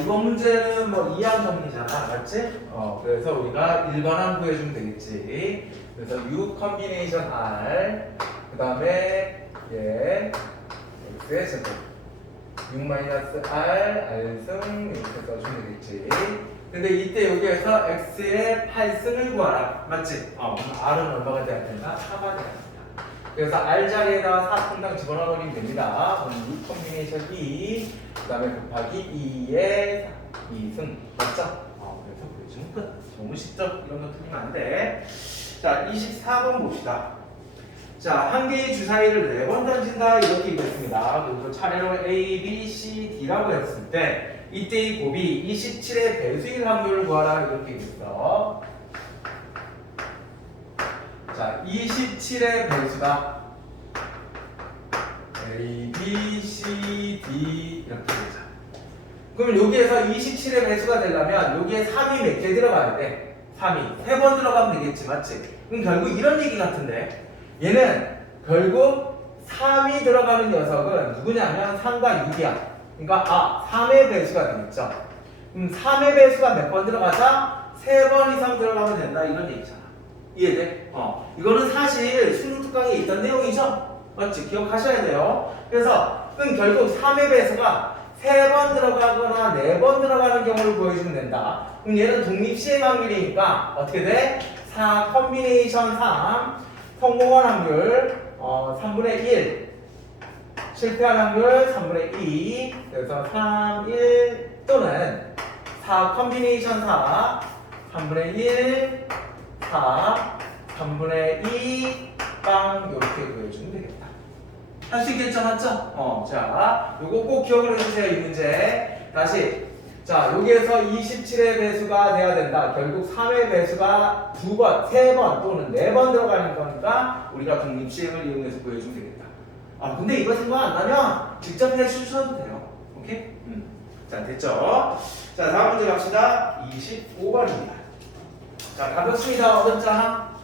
이번 문제는 뭐 이항정리잖아, 맞지? 그래서 우리가 일반항 구해주면 되겠지. 그래서 U 컨비네이션 R, 그 다음에 X의 제곱 6-R, R승 이렇게 써주면 되겠지. 근데 이때 여기에서 X의 8승을 구하라, 맞지? R은 얼마가 돼야 된다? 4가 돼야 된다. 그래서 R 자리에다가 4 통당 집어넣으면 됩니다. 그럼 U 컨비네이션 2, 그 다음에 곱하기 2의 2승, 맞죠? 그래서 보여주면 끝. 너무 쉽죠? 이런 거 틀리면 안 돼. 자, 24번 봅시다. 자, 한 개의 주사위를 4번 던진다 이렇게 얘기했습니다. 그리고 차례로 A, B, C, D라고 했을 때 이때 이 곱이 27의 배수일 확률을 구하라 이렇게 얘기했어. 자, 27의 배수가 A, B, C, D 이렇게 되자. 그럼 여기에서 27의 배수가 되려면 여기에 3이 몇 개 들어가야 돼? 3이 3번 들어가면 되겠지, 맞지? 그럼 결국 이런 얘기 같은데 얘는 결국 3이 들어가는 녀석은 누구냐면 3과 6이야. 그러니까 3의 배수가 되겠죠. 그럼 3의 배수가 몇 번 들어가자? 3번 이상 들어가면 된다 이런 얘기잖아. 이해돼? 이거는 사실 수능 특강에 있던 내용이죠? 맞지? 기억하셔야 돼요. 그래서 그럼 결국 3의 배수가 3번 들어가거나 4번 들어가는 경우를 보여주면 된다. 그럼 얘는 독립시행 확률이니까 어떻게 돼? 4 컨비네이션 3 성공한 확률 3분의 1 실패한 확률 3분의 2 그래서 3, 1 또는 4 컨비네이션 4 3분의 1 4 3분의 2 빵 이렇게 보여주면 되겠다. 할 수 있겠죠, 맞죠? 자, 요거 꼭 기억을 해주세요, 이 문제. 다시. 자, 여기에서 27의 배수가 돼야 된다. 결국 3의 배수가 2번, 3번 또는 4번 들어가는 거니까 우리가 독립시행을 이용해서 보여주면 되겠다. 근데 이거 생각 안 나면 직접 해주셔도 돼요. 오케이? 자, 됐죠? 자, 다음 문제 갑시다. 25번입니다. 자, 가볍습니다. 어렵잖아?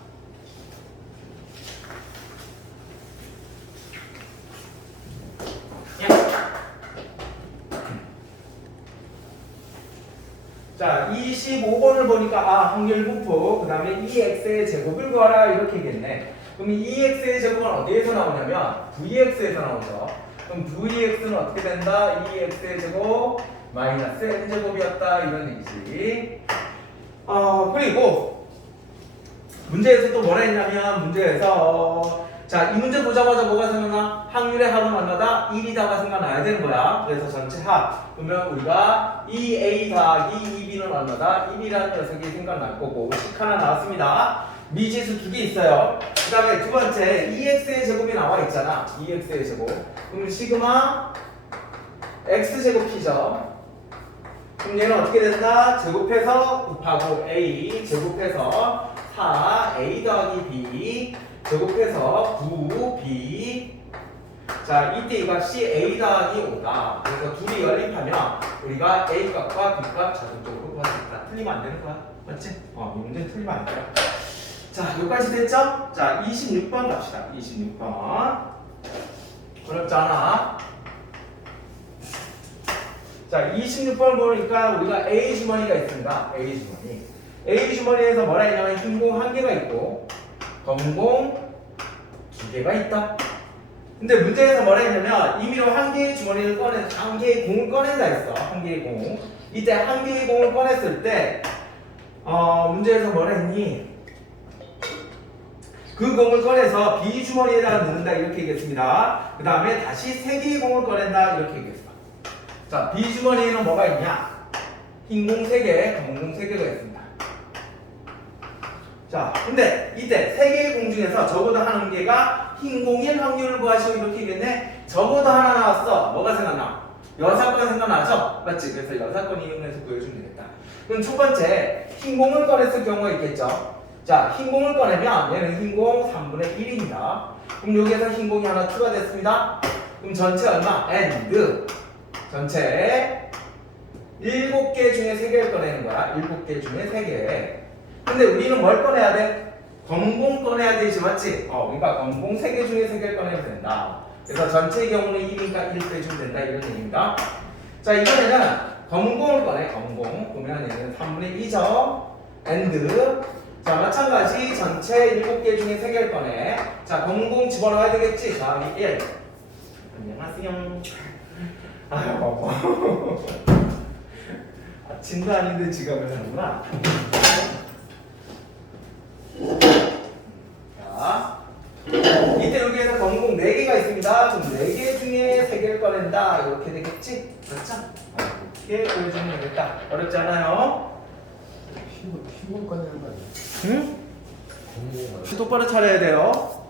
자, 25번을 보니까 확률 분포, 그 다음에 2x의 제곱을 구하라 이렇게 얘기했네. 그럼 2x의 제곱은 어디에서 나오냐면 vx에서 나오죠. 그럼 vx는 어떻게 된다? 2x의 제곱 마이너스 n제곱이었다 이런 얘기지. 그리고 문제에서 또 뭐라 했냐면 문제에서 자, 이 문제 보자마자 뭐가 생각나? 확률의 합은 얼마다? 1이다가 생각나야 되는 거야. 그래서 전체 합. 그러면 우리가 2a 더하기 2b는 얼마다? 1이라는 녀석이 생각날 거고 식 하나 나왔습니다. 미지수 2개 있어요. 그 다음에 두 번째 2x의 제곱이 나와 있잖아. 2x의 제곱. 그럼 시그마 x제곱 p죠. 그럼 얘는 어떻게 된다? 제곱해서 곱하고 a 제곱해서 4a 더하기 b 제곱해서 9b. 자, 이때 이 값이 a 더하기 5다. 그래서 둘이 연립하면 우리가 a 값과 b 값 자동적으로 구할 수 있다. 틀리면 안 되는 거야. 맞지? 이 문제는 틀리면 안 돼요. 자, 여기까지 됐죠? 자, 26번 갑시다. 26번. 어렵지 않아? 자, 26번 보니까 우리가 A 주머니가 있습니다. A 주머니. A 주머니에서 뭐라 했냐면 흰공 1개가 있고 검은 공 2개가 있다. 근데 문제에서 뭐라 했냐면 임의로 1개의 주머니를 꺼내서 1개의 공을 꺼낸다 했어. 1개의 공. 이때 1개의 공을 꺼냈을 때 문제에서 뭐라 했니? 그 공을 꺼내서 B 주머니에다가 넣는다 이렇게 얘기했습니다. 그 다음에 다시 3개의 공을 꺼낸다 이렇게 얘기했어. 자, B 주머니에는 뭐가 있냐? 흰 공 3개, 검은 공 3개가 있습니다. 자, 근데 이때 3개의 공 중에서 적어도 한 개가 흰 공일 확률을 구하시오 이렇게 얘기했네. 적어도 하나 나왔어. 뭐가 생각나? 여사건 생각나죠? 맞지? 그래서 여사건 이용해서 보여주면 되겠다. 그럼 첫 번째, 흰 공을 꺼냈을 경우가 있겠죠? 자, 흰 공을 꺼내면 얘는 흰 공 3분의 1입니다. 그럼 여기에서 흰 공이 하나 추가됐습니다. 그럼 전체 얼마? and 전체 7개 중에 3개를 꺼내는 거야. 7개 중에 3개. 근데 우리는 뭘 꺼내야 돼? 검은 공 꺼내야 되지, 맞지? 그러니까 검은 공 3개 중에 3개를 꺼내면 된다. 그래서 전체의 경우는 1이니까 1 빼주면 된다 이런 얘기입니다. 자 이번에는 검은공을 꺼내. 검은공 보면 얘는 3분의 2죠. and 자 마찬가지 전체 7개 중에 3개를 꺼내. 자 검은공 집어넣어야 되겠지. 다음이 1. 안녕하세요. 아유 바빠. 아침도 아닌데 지갑을 하는구나. 자 이때 여기에서 검은공 4개가 있습니다. 그럼 4개 중에 3개를 꺼낸다 이렇게 되겠지? 그렇죠? 이렇게 보여주면 되겠다. 어렵지 않아요? 흰공 꺼내는 거 아니야? 응? 공공 똑바로 차려야 돼요.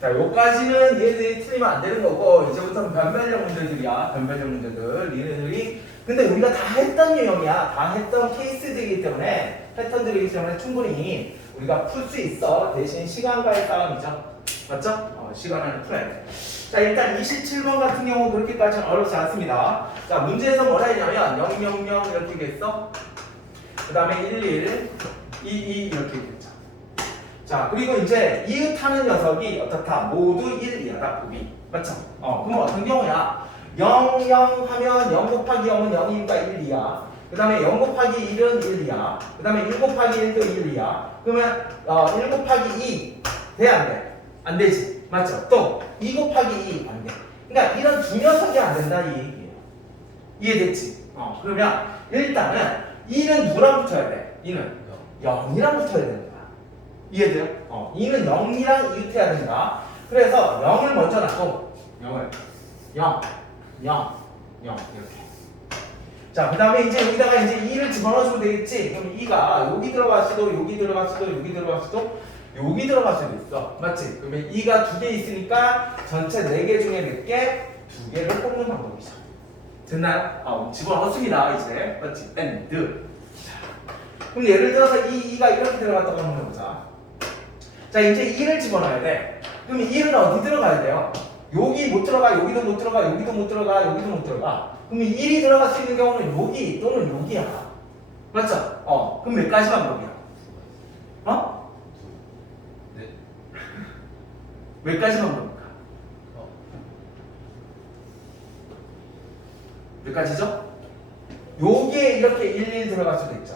자, 요까지는 얘네들이 틀리면 안 되는 거고, 이제부터는 변별력 문제들이야. 변별력 문제들. 얘네들이. 근데 우리가 다 했던 유형이야. 다 했던 케이스들이기 때문에, 패턴들이기 때문에 충분히 우리가 풀 수 있어. 대신 시간과의 싸움이죠. 맞죠? 시간 안에 풀어야 돼. 자, 일단 27번 같은 경우 그렇게까지는 어렵지 않습니다. 자, 문제에서 뭐라 했냐면, 0, 0, 0 이렇게 됐어. 그 다음에 1, 1, 2, 2 이렇게 됐죠. 자, 그리고 이제 이웃하는 녀석이 어떻다? 모두 1, 2야다, 곱이. 맞죠? 그럼 어떤 경우야? 0, 0 하면 0 곱하기 0은 0이니까 1, 2야. 그 다음에 0 곱하기 1은 1, 2야. 그 다음에 1 곱하기 1도 1, 2야. 그러면 1 곱하기 2 돼? 안 돼? 안 되지. 맞죠? 또 2 곱하기 2 안 돼. 그러니까 이런 두 녀석이 안 된다 이 얘기예요. 이해됐지? 그러면 일단은 2는 누구랑 붙어야 돼? 2는 0이랑 붙어야 되는 거야. 이해돼요? 2는 0이랑 이웃해야 된다. 그래서 0을 먼저 놔고 0을 0, 0, 0 이렇게. 자, 그 다음에 이제 여기다가 이제 2를 집어넣어주면 되겠지. 그럼 2가 여기 들어갈 수도, 여기 들어갈 수도, 여기 들어갈 수도, 여기 들어갈 수도 있어. 맞지? 그러면 2가 2개 있으니까 전체 4개 중에 몇 개? 2개를 뽑는 방법이죠. 됐나요? 집어넣었습니다. 이제. 맞지? and. 그럼 예를 들어서 2가 이렇게 들어갔다고 한번 해보자. 자, 이제 2를 집어넣어야 돼. 그럼 2는 어디 들어가야 돼요? 여기 못 들어가, 여기도 못 들어가, 여기도 못 들어가, 여기도 못 들어가. 그럼 1이 들어갈 수 있는 경우는 여기 또는 여기야. 맞죠? 그럼 몇 가지 방법이야? 네. 몇 가지 방법입니까? 몇 가지죠? 여기에 이렇게 1, 1 들어갈 수도 있죠.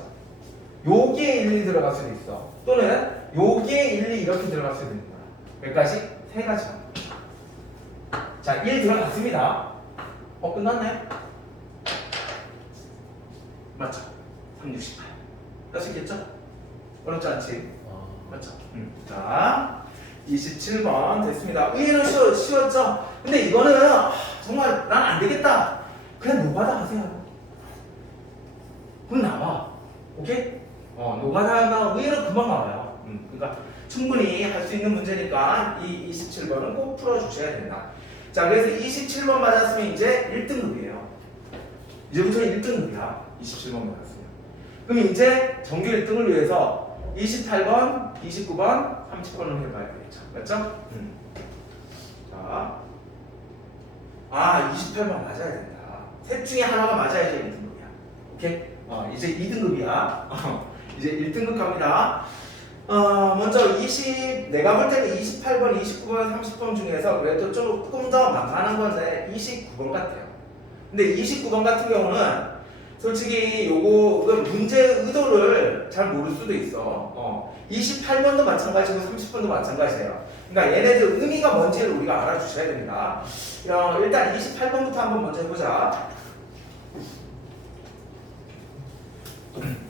여기에 1, 1 들어갈 수도 있어. 또는 여기에 1, 2 이렇게 들어갈 수도 있는 거야. 몇 가지? 3가지 방법. 자, 1 들어갔습니다. 끝났네? 맞죠? 3, 6, 18. 할 수 있겠죠? 어렵지 않지? 맞죠? 자, 27번 됐습니다. 의외로 쉬웠죠? 근데 이거는 정말 난 안 되겠다. 그냥 노가다 하세요. 그럼 나와. 오케이? 노가다가 의외로 금방 나와요. 그러니까 충분히 할 수 있는 문제니까 이 27번은 꼭 풀어주셔야 된다. 자, 그래서 27번 맞았으면 이제 1등급이에요. 이제부터 1등급이야. 27번 맞았으면. 그럼 이제 정규 1등을 위해서 28번, 29번, 30번을 해봐야 되겠죠. 맞죠? 자, 28번 맞아야 된다. 셋 중에 하나가 맞아야지 1등급이야. 오케이? 이제 2등급이야. 이제 1등급 갑니다. 먼저 내가 볼 때는 28번, 29번, 30번 중에서 그래도 조금 더 만만한 건데 29번 같아요. 근데 29번 같은 경우는 솔직히 요거 문제 의도를 잘 모를 수도 있어. 28번도 마찬가지고 30번도 마찬가지예요. 그러니까 얘네들 의미가 뭔지를 우리가 알아주셔야 됩니다. 일단 28번부터 한번 먼저 해보자.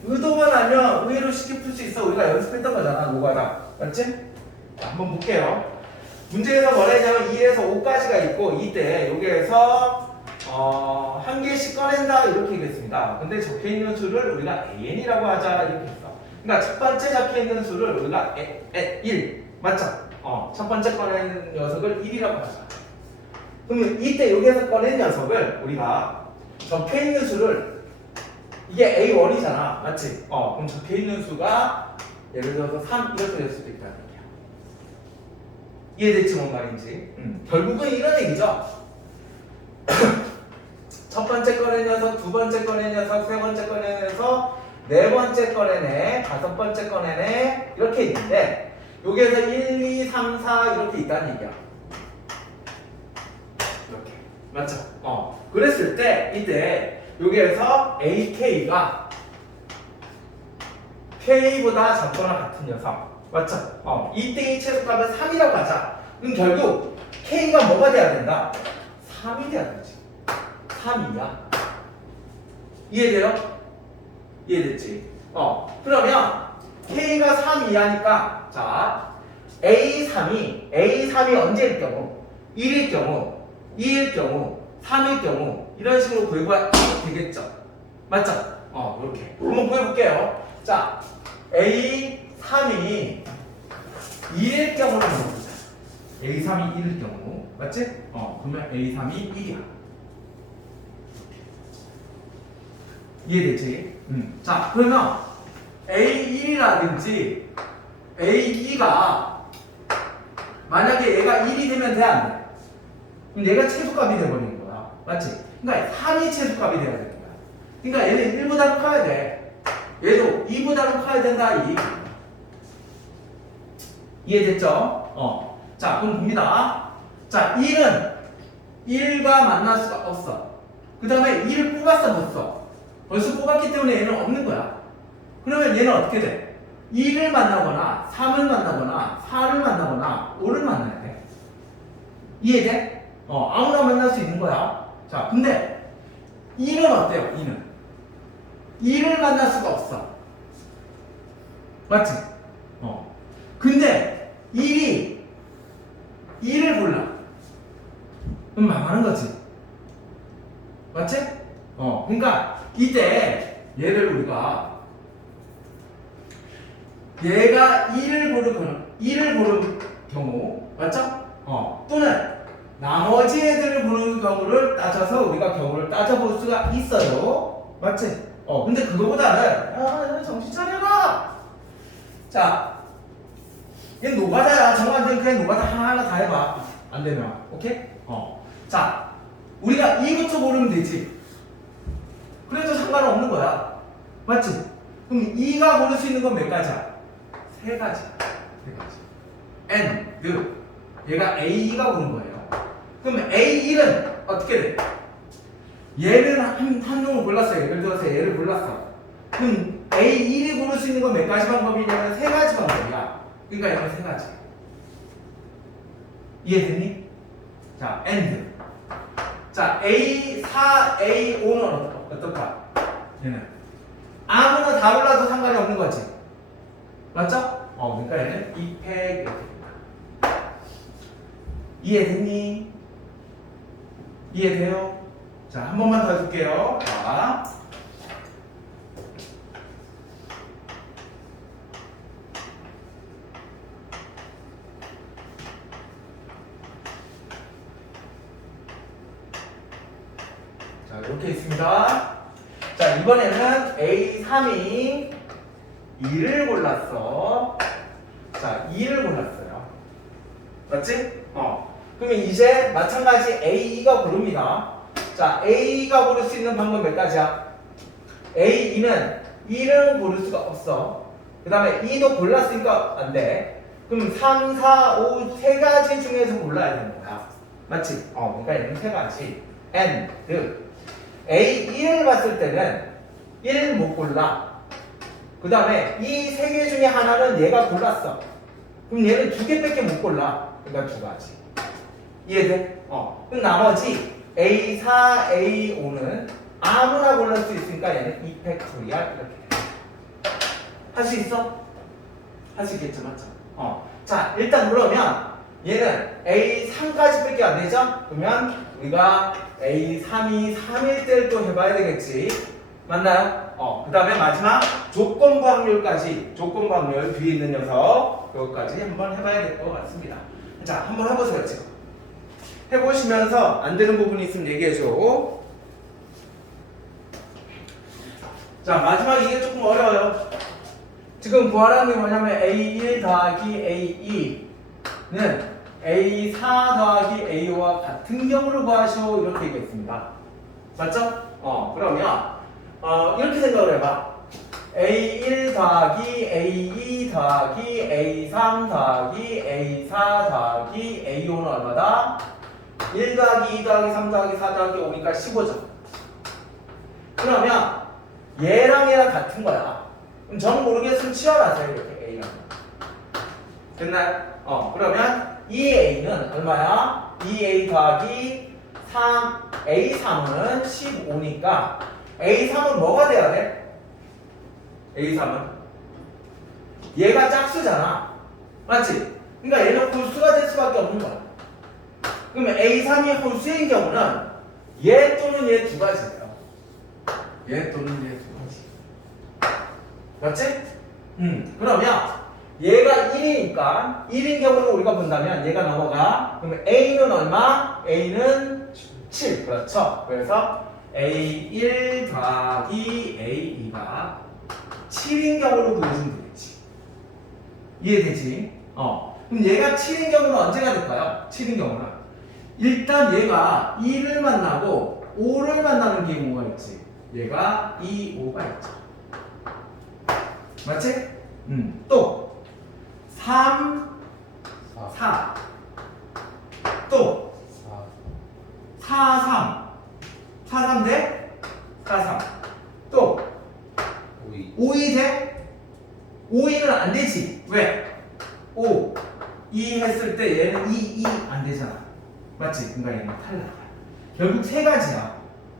의도만 알면 의외로 쉽게 풀 수 있어. 우리가 연습했던 거잖아, 노가다. 맞지? 자, 한번 볼게요. 문제에서 뭐라 했냐면 2에서 5까지가 있고 이때 여기에서 한 개씩 꺼낸다 이렇게 얘기했습니다. 근데 적혀있는 수를 우리가 AN이라고 하자 이렇게 했어. 그러니까 첫 번째 적혀있는 수를 우리가 1 맞죠? 첫 번째 꺼낸 녀석을 1이라고 하자. 그러면 이때 여기에서 꺼낸 녀석을 우리가 적혀있는 수를 이게 A1이잖아. 맞지? 그럼 적혀있는 수가 예를 들어서 3 이렇게 될 수도 있다는 얘기야. 이해됐지 뭔 말인지? 결국은 이런 얘기죠. 첫 번째 꺼낸 녀석, 두 번째 꺼낸 녀석, 세 번째 꺼낸 녀석, 네 번째 꺼낸 애, 다섯 번째 꺼낸 애 이렇게 있는데 여기에서 1, 2, 3, 4 이렇게 있다는 얘기야. 이렇게. 맞죠? 그랬을 때 이때 여기에서 AK가 K보다 작거나 같은 녀석. 맞죠? 이때의 최소값은 3이라고 하자. 그럼 결국 K가 뭐가 돼야 된다? 3이 돼야 되지. 3이야. 이해돼요? 이해됐지? 그러면 K가 3 이하니까 자 A3이 언제일 경우 1일 경우 2일 경우 3일 경우 이런 식으로 구해봐야 되겠죠? 맞죠? 이렇게 한번 구해볼게요. 자 A3이 1일 경우를 물어보자. A3이 1일 경우 맞지? 그러면 A3이 1이야. 이해되지? 자 그러면 A1이라든지 A2가 만약에 얘가 1이 되면 돼 안 돼? 그럼 얘가 최소값이 돼버리는 거야. 맞지? 그러니까 3이 최소값이 돼야 되는 거야. 그러니까 얘는 1보다는 커야 돼. 얘도 2보다는 커야 된다. 이해됐죠? 자 그럼 봅니다. 자 1은 1과 만날 수가 없어. 그 다음에 1을 뽑았어 벌써 뽑았기 때문에 얘는 없는 거야. 그러면 얘는 어떻게 돼? 2를 만나거나 3을 만나거나 4를 만나거나 5를 만나야 돼. 이해돼? 아무나 만날 수 있는 거야. 자 근데 2는 어때요? 2를 만날 수가 없어. 맞지? 근데 2를 골라. 그럼 망하는 거지. 맞지? 그러니까 이때 얘를 우리가 얘가 2를 고른 경우 맞죠? 또는 나머지 애들을 고르는 경우를 따져서 우리가 경우를 따져볼 수가 있어요. 맞지? 근데 그거보다는 정신 차려라. 자, 얘 노가다야. 정안 되면 그냥 노가다 하나 다 해봐. 안 되면 오케이? 자, 우리가 2부터 고르면 되지. 그래도 상관없는 거야. 맞지? 그럼 2가 고를 수 있는 건 몇 가지야? 3가지. and 얘가 A2가 고른 거예요. 그럼 A1은 어떻게 돼? 얘는 한 놈을 골랐어요. 예를 들어서 얘를 골랐어. 그럼 A1이 고를 수 있는 건 몇 가지 방법이냐면 3가지 방법이야. 그러니까 얘는 3가지. 이해됐니? 자, and. 자, A4, A5는 어떨까? 얘는 아무나 다 골라도 상관이 없는 거지. 맞죠? 그러니까 얘는 2팩 이렇게 됩니다. 이해됐니? 이해돼요? 자, 한 번만 더 해줄게요. 자, 이렇게 있습니다. 자, 이번에는 A3이 2를 골랐어. 자, 2를 골랐어요. 맞지? 그러면 이제 마찬가지 A2가 고릅니다. 자, A가 고를 수 있는 방법 몇 가지야? A2는 1은 고를 수가 없어. 그 다음에 2도 골랐으니까 안 돼. 그럼 3, 4, 5, 3가지 중에서 골라야 되는 거야. 맞지? 그러니까 얘는 3가지. and A1을 봤을 때는 1 못 골라. 그 다음에 이 3개 중에 하나는 얘가 골랐어. 그럼 얘는 2개밖에 못 골라. 그러니까 2가지. 이해돼? 그럼 나머지 A4, A5는 아무나 고를 수 있으니까 얘는 2팩토리얼 이렇게 돼. 할 수 있어? 할 수 있겠죠, 맞죠? 자, 일단 그러면 얘는 A3까지 밖에 안 되죠? 그러면 우리가 A3이 3일 때를 또 해봐야 되겠지. 맞나요? 그 다음에 마지막 조건부 확률까지, 조건부 확률 뒤에 있는 녀석 그것까지 한번 해봐야 될 것 같습니다. 자, 한번 해보세요, 지금. 해보시면서 안 되는 부분이 있으면 얘기해줘. 자, 마지막 이게 조금 어려워요. 지금 구하라는 게 뭐냐면 A1 더하기 A2는 A4 더하기 A5와 같은 경우를 구하시오. 이렇게 얘기했습니다. 맞죠? 그러면 이렇게 생각을 해봐. A1 더하기 A2 더하기 A3 더하기 A4 더하기 A5는 얼마다? 1 더하기 2 더하기 3 더하기 4 더하기 5니까 15죠. 그러면 얘랑 얘랑 같은 거야. 그럼 정 모르겠으면 치워놨어요. 이렇게 A랑. 됐나요? 그러면 2A는 얼마야? 2A 더하기 3, A3은 15니까 A3은 뭐가 돼야 돼? A3은 얘가 짝수잖아. 맞지? 그러니까 얘는 홀수가 될 수밖에 없는 거야. 그러면 A3이 홀수인 경우는 얘 또는 얘 두 가지예요. 얘 또는 얘 두 가지. 맞지? 그러면 얘가 1이니까 1인 경우를 우리가 본다면 얘가 넘어가. 그러면 A는 얼마? A는 7. 그렇죠? 그래서 A1 더하기 A2가 7인 경우로 보여주면 되겠지. 이해되지? 그럼 얘가 7인 경우는 언제가 될까요? 7인 경우는 일단 얘가 2를 만나고 5를 만나는 경우가 있지. 얘가 2, 5가 있죠. 맞지? 또 3, 4. 또 4, 3. 4, 3 돼? 4, 3. 또 5이 돼? 5이는 안 되지. 왜? 5, 2 했을 때 얘는 2, 2 안 되잖아. 맞지? 그러니까 얘는 탈락. 결국 세 가지야.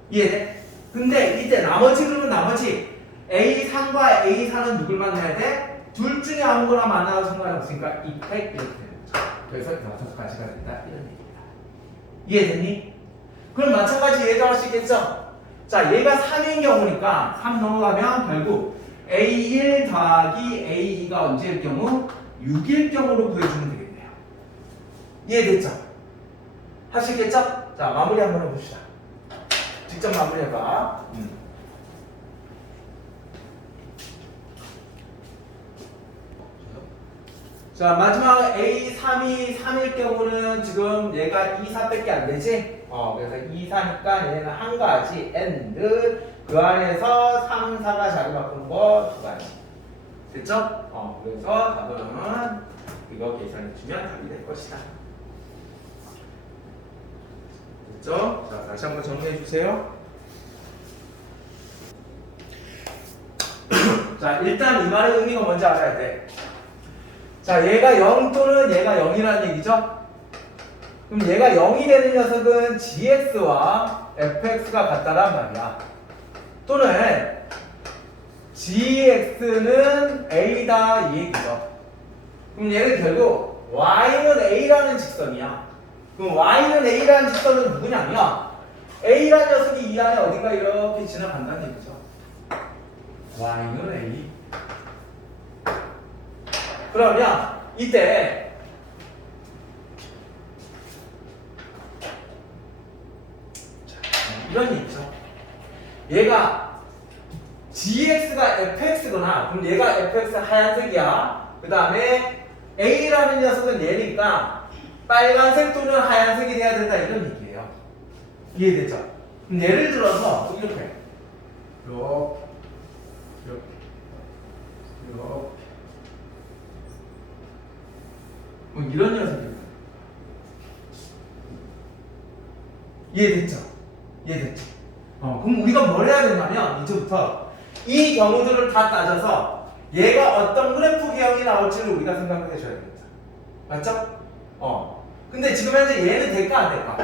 이해돼? 근데 이때 나머지 그러면 나머지 A3과 A4는 누굴 만나야 돼? 둘 중에 아무거나 만나도 상관없으니까 이펙 이렇게 되는 거죠. 그래서 6가지가 된다 이런 얘기입니다. 이해됐니? 그럼 마찬가지 얘도 할 수 있겠죠? 자, 얘가 3인 경우니까 3 넘어가면 결국 A1 더하기 A2가 언제일 경우? 6일 경우로 구해주면 되겠네요. 이해됐죠? 할 수 있겠죠? 자, 마무리 한번 해봅시다. 직접 마무리해봐. 자, 마지막 A3이 3일 경우는 지금 얘가 2, 4밖에 안 되지? 그래서 2, 4니까 얘는 한 가지, and 그 안에서 3, 4가 자리 바꾸는 거 두 가지. 됐죠? 그래서 답은 이거 계산해주면 답이 될 것이다. 됐죠? 자, 다시 한번 정리해주세요. 자, 일단 이 말의 의미가 뭔지 알아야 돼. 자, 얘가 0 또는 얘가 0이라는 얘기죠? 그럼 얘가 0이 되는 녀석은 gx와 fx가 같다란 말이야. 또는 gx는 a다 이 얘기죠. 그럼 얘는 결국 y는 a라는 직선이야. 그럼 y는 a라는 직선은 누구냐면 a라는 녀석이 이 안에 어딘가 이렇게 지나간다는 얘기죠. y는 a. 그러면 이때 이런 얘기죠. 얘가 gx가 fx거나 그럼 얘가 fx 하얀색이야. 그 다음에 a라는 녀석은 얘니까 빨간색 또는 하얀색이 돼야 된다 이런 얘기예요. 이해되죠? 그럼 예를 들어서 이렇게 이런 녀석이에요. 이해됐죠? 이해됐죠? 그럼 우리가 뭘 해야 되냐면 이제부터 이 경우들을 다 따져서 얘가 어떤 그래프 개형이 나올지를 우리가 생각해 줘야 되겠죠. 맞죠? 근데 지금 현재 얘는 될까 안 될까?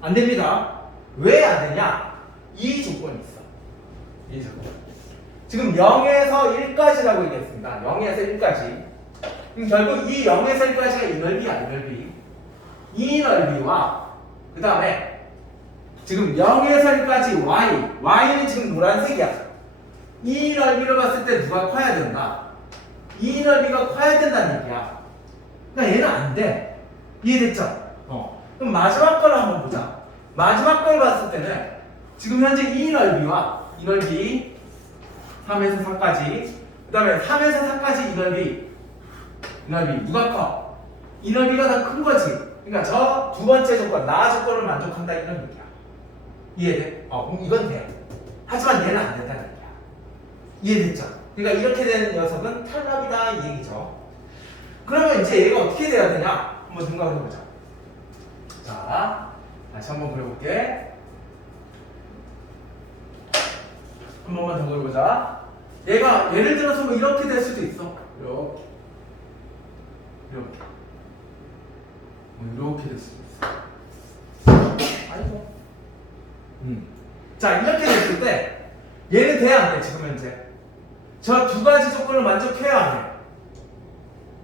안 됩니다. 왜 안 되냐? 이 조건이 있어. 이 조건. 지금 0에서 1까지라고 얘기했습니다. 0에서 1까지. 결국 이 0에서 1까지가 이 넓이야, 이 넓이. 이 넓이와 그 다음에 지금 0에서 1까지 y는 지금 노란색이야. 이 넓이를 봤을 때 누가 커야 된다? 이 넓이가 커야 된다는 얘기야. 그러니까 얘는 안 돼. 이해됐죠? 그럼 마지막 걸 한번 보자. 마지막 걸 봤을 때는 지금 현재 이 넓이와 이 넓이 3에서 4까지 그 다음에 3에서 4까지 이 넓이 누가 커? 이 넓이가 더 큰 거지. 그러니까 저 두 번째 조건, 나 조건을 만족한다 이런 얘기야. 이해돼? 그럼 이건 돼. 하지만 얘는 안 된다는 얘기야. 이해됐죠? 그러니까 이렇게 되는 녀석은 탈납이다 이 얘기죠. 그러면 이제 얘가 어떻게 돼야 되냐? 한번 생각해보자. 자, 다시 한번 그려볼게. 한 번만 더 그려보자. 얘가 예를 들어서 뭐 이렇게 될 수도 있어. 이렇게. 뭐 이렇게 될 수도 있어. 아이고. 자, 이렇게 됐을 때 얘는 돼야 안 돼, 지금 현재. 저 두 가지 조건을 만족해야 안 해.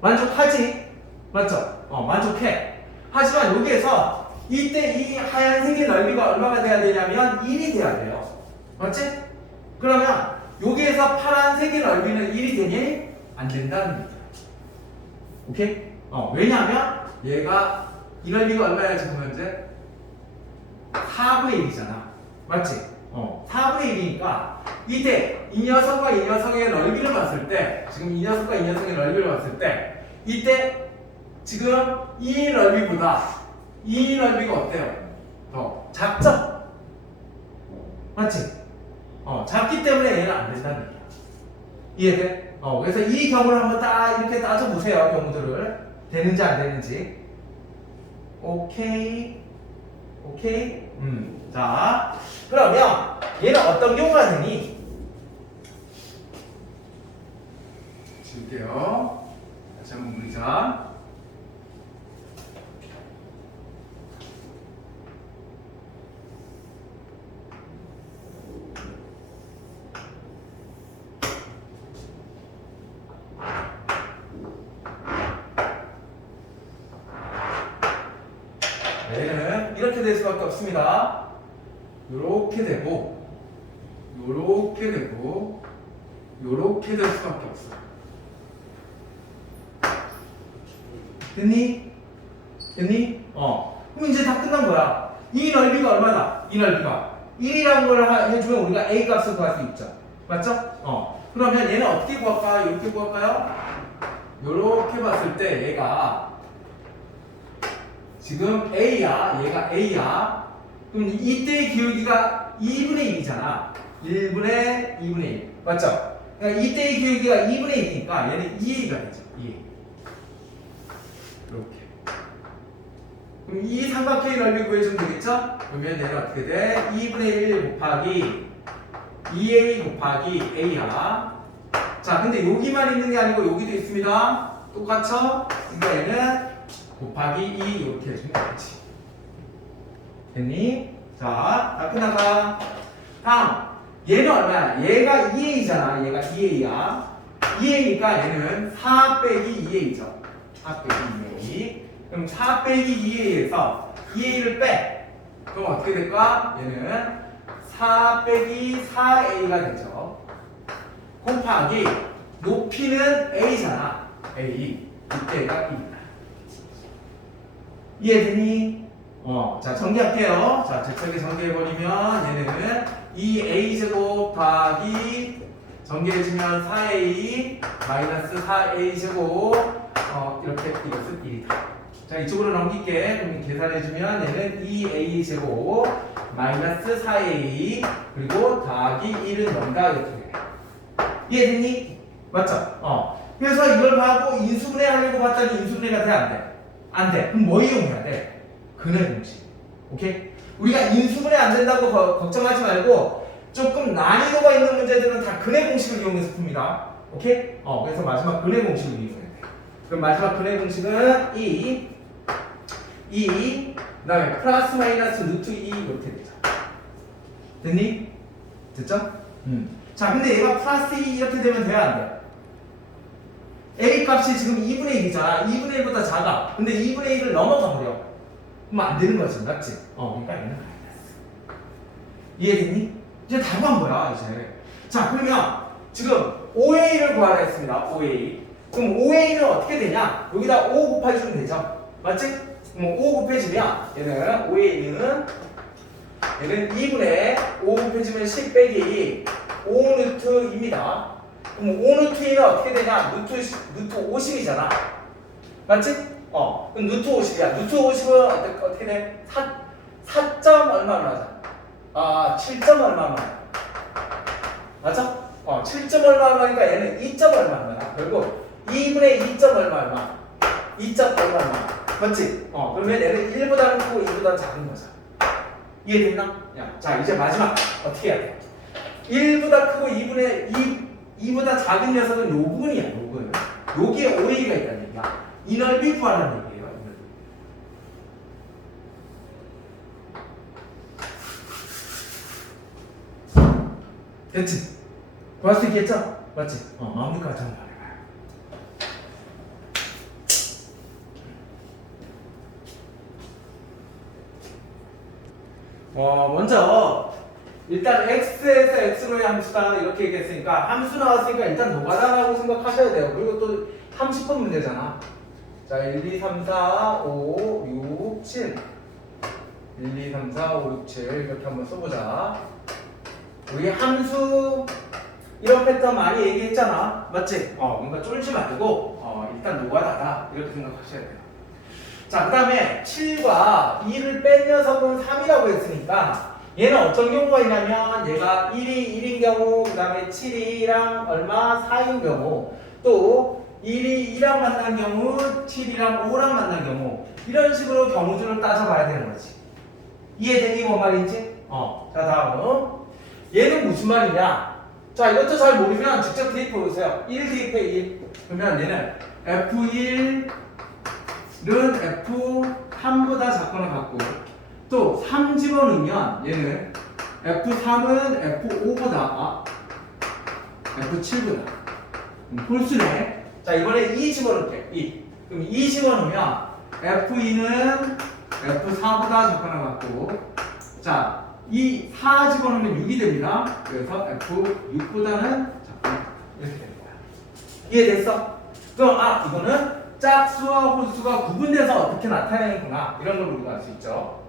만족하지? 맞죠? 만족해. 하지만 여기에서 이때 이 하얀색의 넓이가 얼마가 돼야 되냐면 1이 돼야 돼요. 맞지? 그러면 여기에서 파란색의 넓이는 1이 되니? 안 된다는 얘기야. 오케이? 왜냐하면 얘가 이 넓이가 얼마야 지금 현재? 4분의 1이잖아. 맞지? 4분의 1이니까 이때 이 녀석과 이 녀석의 넓이를 봤을 때 지금 이 녀석과 이 녀석의 넓이를 봤을 때 이때 지금 이 넓이보다 이 넓이가 어때요? 더 작죠? 맞지? 작기 때문에 얘는 안 된다는 얘기야. 이해돼? 그래서 이 경우를 한번 딱 이렇게 따져보세요. 경우들을 되는지 안 되는지. 오케이. 자, 그러면 얘는 어떤 경우가 되니? 지울게요. 다시 한번 그리자. 얘는 이렇게 될 수밖에 없습니다. 요렇게 되고 요렇게 되고 요렇게 될 수밖에 없어. 됐니? 그럼 이제 다 끝난 거야. 이 넓이가 얼마나? 이 넓이가 1이라는 걸 해주면 우리가 A 값을 구할 수 있죠. 맞죠? 그러면 얘는 어떻게 구할까요? 이렇게 구할까요? 요렇게 봤을 때 얘가 지금 A야, 얘가 A야. 그럼 이때의 기울기가 2분의 1이잖아. 1분의 2분의 1. 맞죠? 그러니까 이때의 기울기가 2분의 1이니까 얘는 2A가 되죠. 2A. 이렇게. 그럼 이 삼각형의 넓이 구해주면 되겠죠? 그러면 얘는 어떻게 돼? 2분의 1 곱하기 2A 곱하기 A야. 자, 근데 여기만 있는 게 아니고 여기도 있습니다. 똑같죠? 그러니까 얘는 곱하기 2 이렇게 해주면 되지. 됐니? 자, 다 끝나가. 다음, 얘는 얼마야? 얘가 2A잖아. 얘가 2A야. 2A니까 얘는 4 빼기 2A죠. 4 빼기 2A. 그럼 4 빼기 2A에서 2A를 빼. 그럼 어떻게 될까? 얘는 4 빼기 4A가 되죠. 곱하기 높이는 A잖아. A. 이때가 2입니다. 이해되니? 자, 정리할게요. 자, 즉석에 정리해버리면 얘는 2a제곱 더하기 정리해주면 4a 마이너스 4a제곱 이렇게 이것은 1이다. 자, 이쪽으로 넘길게. 그럼 계산해주면 얘는 2a제곱 마이너스 4a 그리고 더하기 1은 뭔가 이렇게 돼. 이해되니? 맞죠? 그래서 이걸 하고 인수분해 하려고 봤더니 인수분해가 돼? 안 돼? 안 돼. 그럼 뭐 이용해야 돼? 근해 공식. 오케이? 우리가 인수분해 안 된다고 걱정하지 말고 조금 난이도가 있는 문제들은 다 근해 공식을 이용해서 풉니다. 오케이? 그래서 마지막 근해 공식을 이용해야 돼. 그럼 마지막 근해 공식은 2 그다음에 플러스 마이너스 루트 2 이렇게 되죠. 됐니? 됐죠? 자, 근데 얘가 플러스 2 이렇게 되면 돼야 안 돼? A 값이 지금 2분의 1이잖아. 2분의 1보다 작아. 근데 2분의 1을 넘어가 버려. 그럼 안 되는 거지. 맞지? 그러니까 얘는 마이너스. 이해됐니? 이제 답은 뭐야, 이제. 자, 그러면 지금 5A를 구하라 했습니다. 5A. 그럼 5A는 어떻게 되냐? 여기다 5 곱해주면 되죠. 맞지? 그럼 5 곱해주면 얘는 5A는 얘는 2분의 5 곱해주면 10 빼기 5 루트입니다. 그럼 5 루트 2는 어떻게 되냐? 루트 50이잖아. 맞지? 그럼 루트 50이야. 루트 50은 어떻게 돼? 4점 얼마 하자. 7점 얼마 맞아? 7점 얼마 얼마니까 얘는 2점 얼마 얼마다. 결국 2분의 2점 얼마 얼마. 2점 얼마 얼마. 맞지? 그러면 얘는 1보다는 크고 2보다는 작은 거죠. 이해됐나? 야, 자 이제 마지막 어떻게 해야 돼? 1보다 크고 2보다 작은 녀석은 요 부분이야. 요 부분. 여기에 오해가 있다는 얘기야. 이 넓이 구하라는 얘기예요. 됐지? 구할 수 있겠죠? 맞지? 마무리까지 한번 해봐요. 먼저 일단 x에서 x로의 함수다 이렇게 얘기했으니까 함수 나왔으니까 일단 노가다라고 생각하셔야 돼요. 그리고 또 30번 문제잖아. 자, 1, 2, 3, 4, 5, 6, 7 1, 2, 3, 4, 5, 6, 7 이렇게 한번 써보자. 우리 함수 이런 패턴 많이 얘기했잖아. 맞지? 뭔가 쫄지 말고 일단 노가다다 이렇게 생각하셔야 돼요. 자, 그 다음에 7과 2를 뺀 녀석은 3이라고 했으니까 얘는 어떤 경우가 있냐면 얘가 1이 1인 경우 그 다음에 7이랑 얼마 4인 경우 또 1이 2랑 만난 경우 7이랑 5랑 만난 경우 이런 식으로 경우들을 따져봐야 되는 거지. 이해되니 뭔 말인지? 자, 다음 얘는 무슨 말이냐? 자, 이것도 잘 모르면 직접 대입해 보세요. 1 대입해 1 그러면 얘는 F1은 F3보다 작거나 같고 또 3 집어넣으면 얘는 F3은 F5보다 F7보다 홀수네. 자, 이번에 2 집어넣을게. 2. 그럼 2 집어넣으면 F2는 F4보다 작거나 같고 자, 이 4 집어넣으면 6이 됩니다. 그래서 F6보다는 작거나 이렇게 되는 거야. 이해됐어? 그럼 이거는 짝수와 홀수가 구분돼서 어떻게 나타내는구나 이런 걸 우리가 알 수 있죠.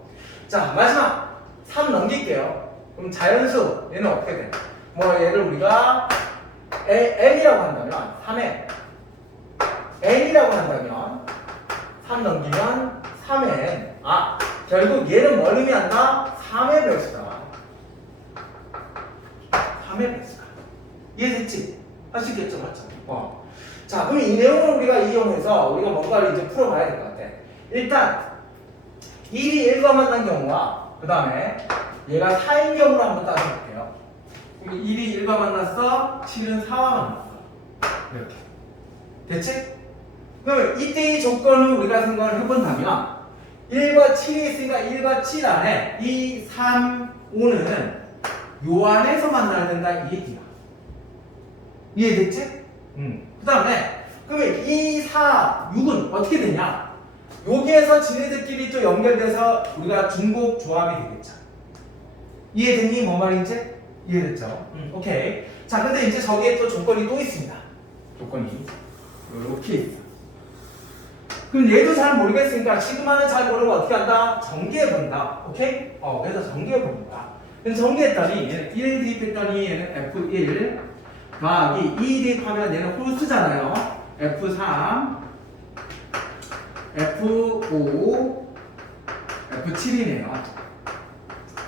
자, 마지막 3 넘길게요. 그럼 자연수 얘는 어떻게 돼? 얘를 우리가 n이라고 한다면 3n n이라고 한다면 3 넘기면 3n 결국 얘는 뭘 의미한다? 3의 배수다. 3의 배수다. 이해됐지? 할 수 있겠죠? 맞죠? 자, 그럼 이 내용을 우리가 이용해서 우리가 뭔가를 이제 풀어봐야 될 것 같아. 일단 1이 1과 만난 경우와 그 다음에 얘가 4인 경우로 한번 따져볼게요. 1이 1과 만났어, 7은 4와 만났어. 이렇게. 됐지? 그럼 이때 이 조건을 우리가 생각을 해본다면 1과 7이 있으니까 1과 7 안에 2, 3, 5는 요 안에서 만나야 된다 이 얘기야. 이해됐지? 그 다음에 그러면 2, 4, 6은 어떻게 되냐? 여기에서 지네들끼리 또 연결돼서 우리가 중복 조합이 되겠죠. 이해됐니? 뭔 말인지? 이해됐죠? 오케이. 자, 근데 이제 저기에 또 조건이 또 있습니다. 조건이 이렇게 있어. 그럼 얘도 잘 모르겠으니까 시그마는 잘 모르고 어떻게 한다? 전개해본다. 오케이? 그래서 전개해보는 거야. 그럼 전개했더니 얘는 1 대입했더니 얘는 F1 더하기 2 대입하면 얘는 홀수잖아요. F3 F5 F7이네요.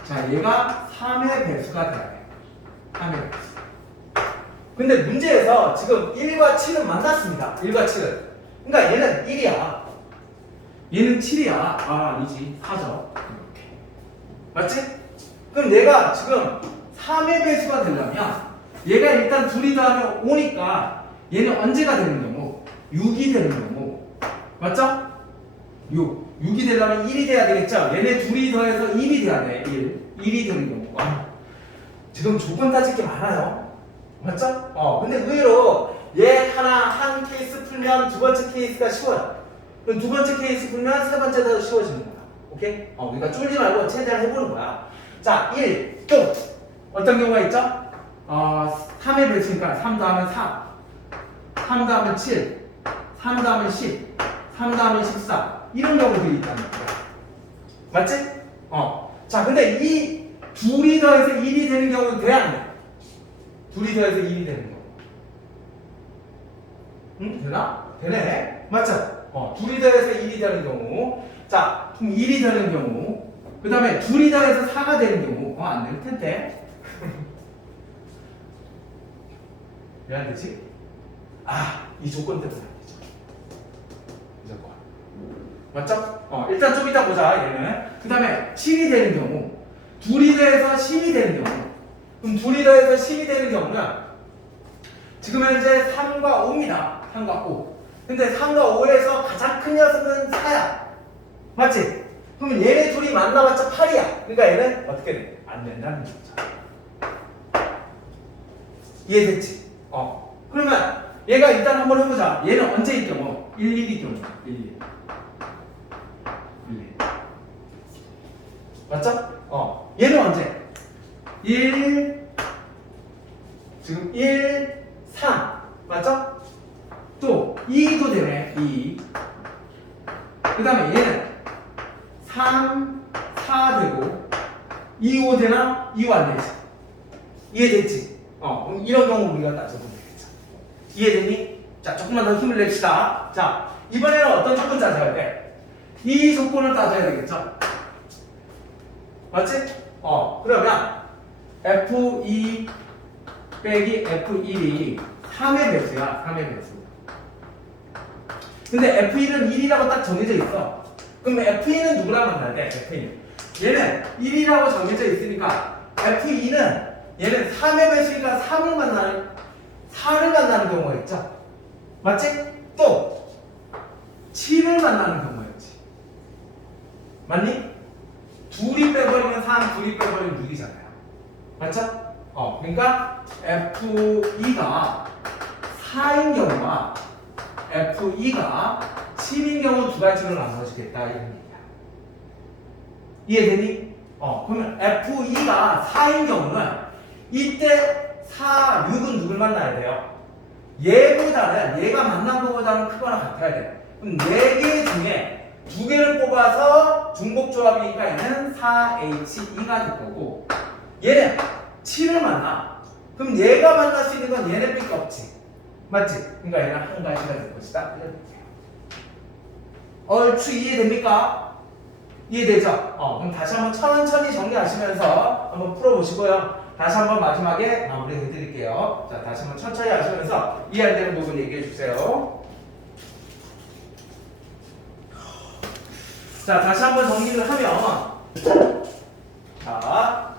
자, 얘가 3의 배수가 돼야 돼. 3의 배수. 근데 문제에서 지금 1과 7은 만났습니다. 1과 7은. 그러니까 얘는 1이야. 얘는 7이야. 아니지. 4죠. 이렇게. 맞지? 그럼 얘가 지금 3의 배수가 되려면 얘가 일단 둘이 더하면 5니까 얘는 언제가 되는 경우? 6이 되는 경우. 맞죠? 6이 되려면 1이 돼야 되겠죠? 얘네 둘이 더해서 1이 돼야 돼. 1이 되는 경우. 지금 조건 따질 게 많아요. 맞죠? 근데 의외로 얘 한 케이스 풀면 두 번째 케이스가 쉬워요. 그럼 두 번째 케이스 풀면 세 번째도 쉬워지는 거야. 오케이? 그러니까 쫄지 말고 최대한 해보는 거야. 자, 1. 또 어떤 경우가 있죠? 3의 배수니까 3 더하면 4, 3 더하면 7, 3 더하면 10, 3 더하면 14 이런 경우들이 있다는 거야. 맞지? 자, 근데 이 둘이 더해서 1이 되는 경우는 돼, 안 돼? 둘이 더해서 1이 되는 경우. 되나? 되네? 맞죠? 둘이 더해서 1이 되는 경우. 자, 그럼 1이 되는 경우. 그 다음에 둘이 더해서 4가 되는 경우. 안 될 텐데. 왜 안 되지? 이 조건 때문에 안 되죠. 이 조건. 맞죠? 일단 좀 이따 보자, 얘는. 그 다음에 7이 되는 경우, 둘이 더해서 10이 되는 경우. 그럼 둘이 더해서 10이 되는 경우는 지금 현재 3과 5입니다. 3과 5. 근데 3과 5에서 가장 큰 녀석은 4야. 맞지? 그러면 얘네 둘이 만나봤자 8이야. 그러니까 얘는 어떻게 돼? 안 된다는 거죠. 이해됐지? 그러면 얘가 일단 한번 해보자. 얘는 언제일 경우? 1, 1일 경우. 1, 1. 1, 1. 맞죠? 얘는 언제? 1, 지금 1, 3. 맞죠? 또 2도 되네. 2. 그 다음에 얘는 3, 4 되고 2, 5 되나? 2, 5 안 되지. 이해됐지? 그럼 이런 경우 우리가 따져보면 되겠죠. 이해됐니? 자, 조금만 더 힘을 냅시다. 자, 이번에는 어떤 조건 따져야 돼? 이 조건을 따져야 되겠죠? 맞지? 그러면 F2 빼기 F1이 3의 배수야. 3의 배수. 근데 F1은 1이라고 딱 정해져 있어. 그럼 F2는 누구랑 만나야 돼? F2는. 얘는 1이라고 정해져 있으니까 F2는 얘는 3의 배수니까 4를 만나는 경우가 있죠. 맞지? 또 7을 만나는 경우가 있지. 맞니? 둘이 빼버리면 3, 둘이 빼버리면 6이잖아요. 맞죠? 그러니까 F2가 4인 경우와 F2가 7인 경우 두 가지로 나눠지겠다 이런 얘기야. 이해되니? 그러면 F2가 4인 경우는 이때 4, 6은 누굴 만나야 돼요? 얘보다는 얘가 만난 것보다는 크거나 같아야 돼. 그럼 4개 중에 2개를 뽑아서 중복조합이니까 얘는 4H2가 될 거고 얘는 7을 만나. 그럼 얘가 만날 수 있는 건 얘네밖에 없지. 맞지? 그러니까 얘는 한 가지가 될 것이다. 얼추 이해됩니까? 이해되죠? 그럼 다시 한번 천천히 정리하시면서 한번 풀어보시고요. 다시 한번 마지막에 마무리 해드릴게요. 자, 다시 한번 천천히 하시면서 이해 안 되는 부분 얘기해 주세요. 자, 다시 한번 정리를 하면 자,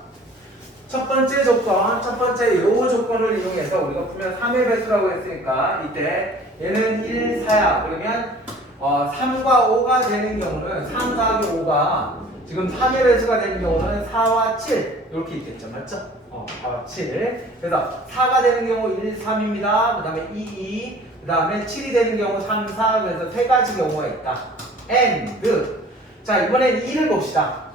첫 번째 조건, 첫 번째 요 조건을 이용해서 우리가 풀면 3의 배수라고 했으니까 이때 얘는 1, 4야. 그러면 3과 5가 되는 경우는 3 더하기 5가 지금 3의 배수가 되는 경우는 4와 7 이렇게 있겠죠. 맞죠? 4와 7. 그래서 4가 되는 경우 1, 3입니다. 그 다음에 2, 2. 그 다음에 7이 되는 경우 3, 4. 그래서 세 가지 경우가 있다. and. 자, 이번엔 2를 봅시다.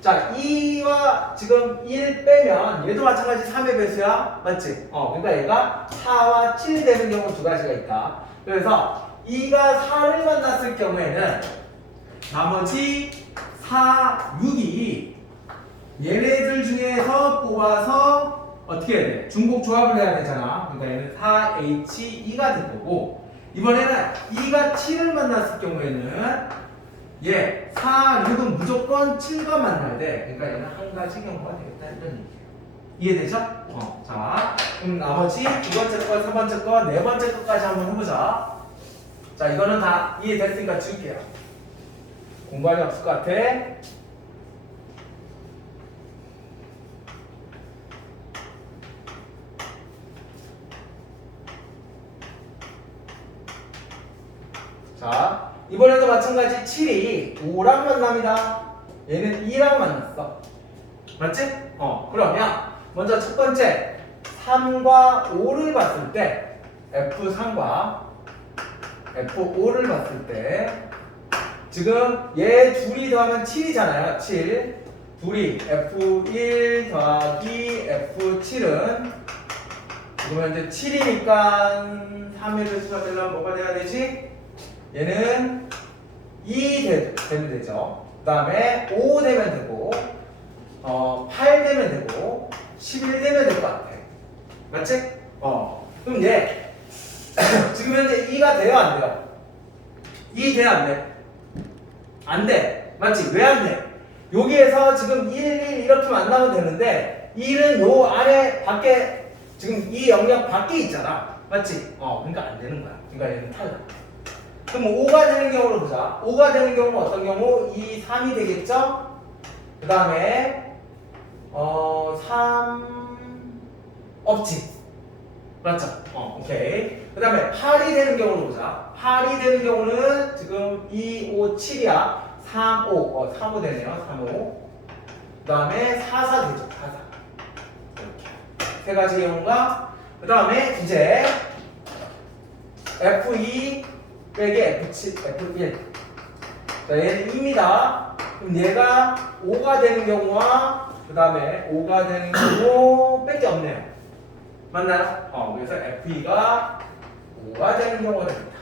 자, 2와 지금 1 빼면 얘도 마찬가지 3의 배수야. 맞지? 그러니까 얘가 4와 7 되는 경우 두 가지가 있다. 그래서 2가 4를 만났을 경우에는 나머지 4, 6이 얘네들 중에서 뽑아서 어떻게 해야 돼? 중복 조합을 해야 되잖아. 그러니까 얘는 4H2가 될 거고 이번에는 2가 7을 만났을 경우에는 얘 4, 6은 무조건 7과 만나야 돼. 그러니까 얘는 한 가지 경우가 되겠다 이런 얘기예요. 이해되죠? 자, 그럼 나머지 두 번째 거, 세 번째 거, 네 번째 거까지 한번 해보자. 자, 이거는 다 이해됐으니까 지울게요. 공부할 게 없을 것 같아. 자, 이번에도 마찬가지 7이 5랑 만납니다. 얘는 2랑 만났어. 맞지? 그러면 먼저 첫 번째 3과 5를 봤을 때 F3과 F5를 봤을 때 지금 얘 둘이 더하면 7이잖아요. 7. 둘이 F1 더하기 F7은 지금 현재 7이니까 3의 배수가 되려면 뭐가 돼야 되지? 얘는 2 되면 되죠. 그 다음에 5 되면 되고 8 되면 되고 11 되면 될 것 같아. 맞지? 그럼 얘 지금 현재 2가 돼요? 안 돼요? 2 돼요? 안 돼? 안 돼. 맞지? 왜 안 돼? 여기에서 지금 1, 1 이렇게 만나면 되는데 1은 요 안에 밖에 지금 이 영역 밖에 있잖아. 맞지? 그러니까 안 되는 거야. 그러니까 얘는 탈락. 그럼 5가 되는 경우로 보자. 5가 되는 경우는 어떤 경우? 2, 3이 되겠죠? 그 다음에 3 없지. 맞죠? 오케이. 그 다음에 8이 되는 경우로 보자. 8이 되는 경우는 지금 2, 5, 7이야. 3, 5. 3, 5 되네요. 3, 5. 그 다음에 4, 4 되죠. 4, 4. 이렇게. 세 가지 경우가. 그 다음에 이제 F2 빼기 F7, F1. 자, 얘는 2입니다. 그럼 얘가 5가 되는 경우와 그 다음에 5가 되는 경우 밖에 없네요. 맞나요? 그래서 F2가 5가 되는 경우가 됩니다.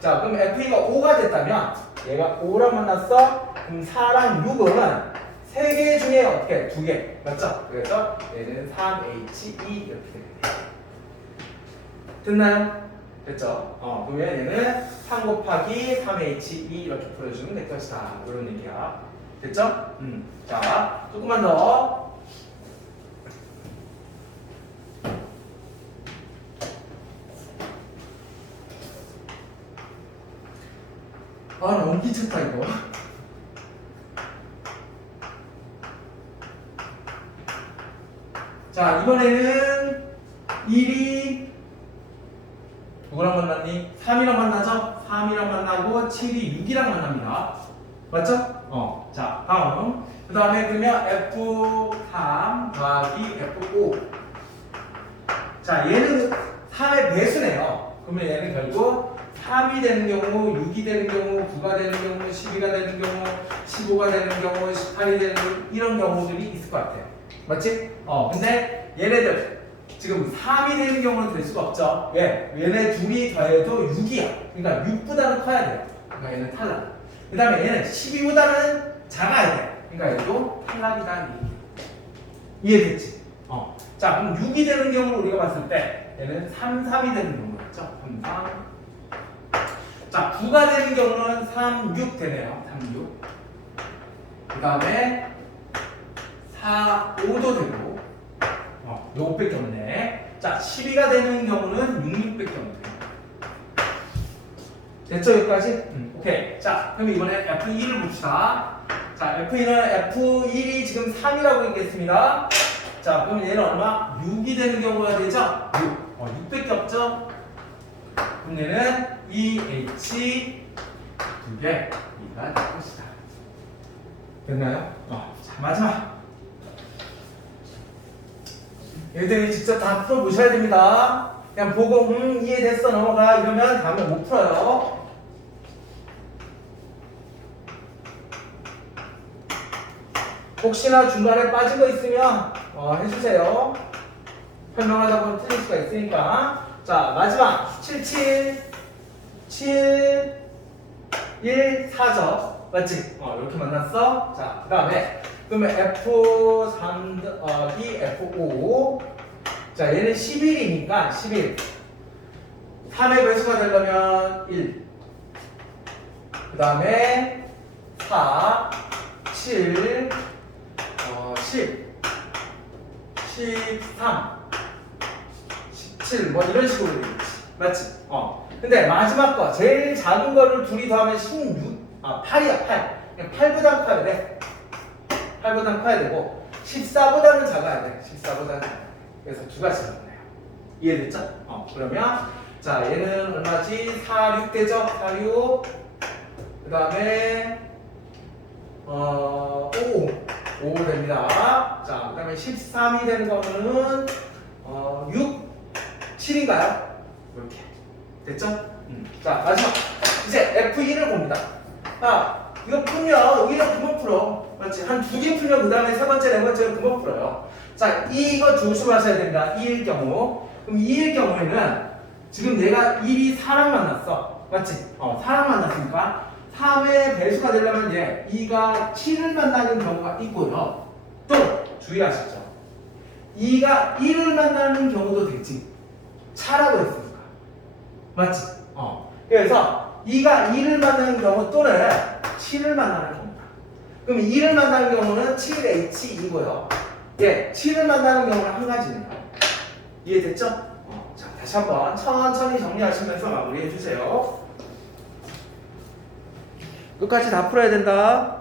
자, 그럼 F2가 5가 됐다면 얘가 5랑 만났어? 그럼 4랑 6은 3개 중에 어떻게? 2개. 맞죠? 그래서 얘는 3H2 이렇게 되겠네요. 됐나요? 됐죠? 그러면 얘는 3 곱하기 3H2 이렇게 풀어주면 될 것이다. 이런 얘기야. 됐죠? 자, 조금만 더. 너무 미쳤다, 이거. 자, 이번에는 1이 누구랑 만났니? 3이랑 만나죠? 3이랑 만나고 7이 6이랑 만납니다. 맞죠? 자, 다음. 그 다음에 그러면 F3 더하기 F5. 자, 얘는 3의 배수네요. 그러면 얘는 결국 3이 되는 경우, 6이 되는 경우, 9가 되는 경우, 12가 되는 경우, 15가 되는 경우, 18이 되는 경우, 이런 경우들이 있을 것 같아요. 맞지? 근데 얘네들 지금 3이 되는 경우는 될 수가 없죠. 왜? 얘네 둘이 더해도 6이야. 그러니까 6보다는 커야 돼요. 그러니까 얘는 탈락. 그 다음에 얘는 12보다는 작아야 돼. 그러니까 얘도 탈락이다. 이해됐지? 자, 그럼 6이 되는 경우를 우리가 봤을 때 얘는 3, 3이 되는 경우였죠. 3, 3. 자, 9가 되는 경우는 3, 6 되네요. 3, 6. 그 다음에 4, 5도 되고 요것밖에 없네. 자, 12가 되는 경우는 6, 6밖에 없네. 됐죠? 여기까지? 오케이. 자, 그럼 이번에 F2를 봅시다. 자, F2는 F1이 지금 3이라고 있겠습니다. 자, 그럼 얘는 얼마? 6이 되는 경우가 되죠? 6. 6밖에 없죠? 그럼 얘는 EH 2개 2가 될 것이다. 됐나요? 자, 마지막. 얘들이 직접 다 풀어보셔야 됩니다. 그냥 보고 이해됐어 넘어가 이러면 다음에 못 풀어요. 혹시나 중간에 빠진 거 있으면 해주세요. 설명하다 보면 틀릴 수가 있으니까. 자, 마지막 7, 7 7 1 4죠. 맞지? 이렇게 만났어. 자, 그 다음에 그러면 F3 더하기 F5. 자, 얘는 11이니까 11. 3의 배수가 되려면 1. 그 다음에 4, 7, 10, 13, 17, 뭐 이런 식으로 되겠지. 맞지? 근데 마지막 거, 제일 작은 거를 둘이 더하면 8이야, 8. 8보다 커야 돼. 8보다 커야 되고, 14보다는 작아야 돼. 14보다는 작아야 돼. 그래서 두 가지 나오네요. 이해됐죠? 그러면, 자, 얘는 얼마지? 4, 6 되죠? 4, 6. 그 다음에, 5 됩니다. 자, 그 다음에 13이 되는 거는, 6, 7인가요? 이렇게. 됐죠? 자, 마지막. 이제 F2를 봅니다. 이거 풀면 오히려 금방 풀어. 맞지? 한 2개 풀면 그 다음에 세 번째, 네 번째는 금방 풀어요. 자, 이거 조심하셔야 됩니다. 2일 경우. 그럼 2일 경우에는 지금 얘가 1이 4랑 만났어. 맞지? 4랑 만났으니까 3의 배수가 되려면 얘 2가 7을 만나는 경우가 있고요. 또 주의하시죠. 2가 1을 만나는 경우도 되지. 차라고 했으니까. 맞지? 그래서 2가 2를 만나는 경우 또는 7을 만나는 경우다. 그럼 2를 만나는 경우는 7H2고요. 예, 7을 만나는 경우는 한 가지네요. 이해됐죠? 자, 다시 한번 천천히 정리하시면서 마무리해 주세요. 끝까지 다 풀어야 된다.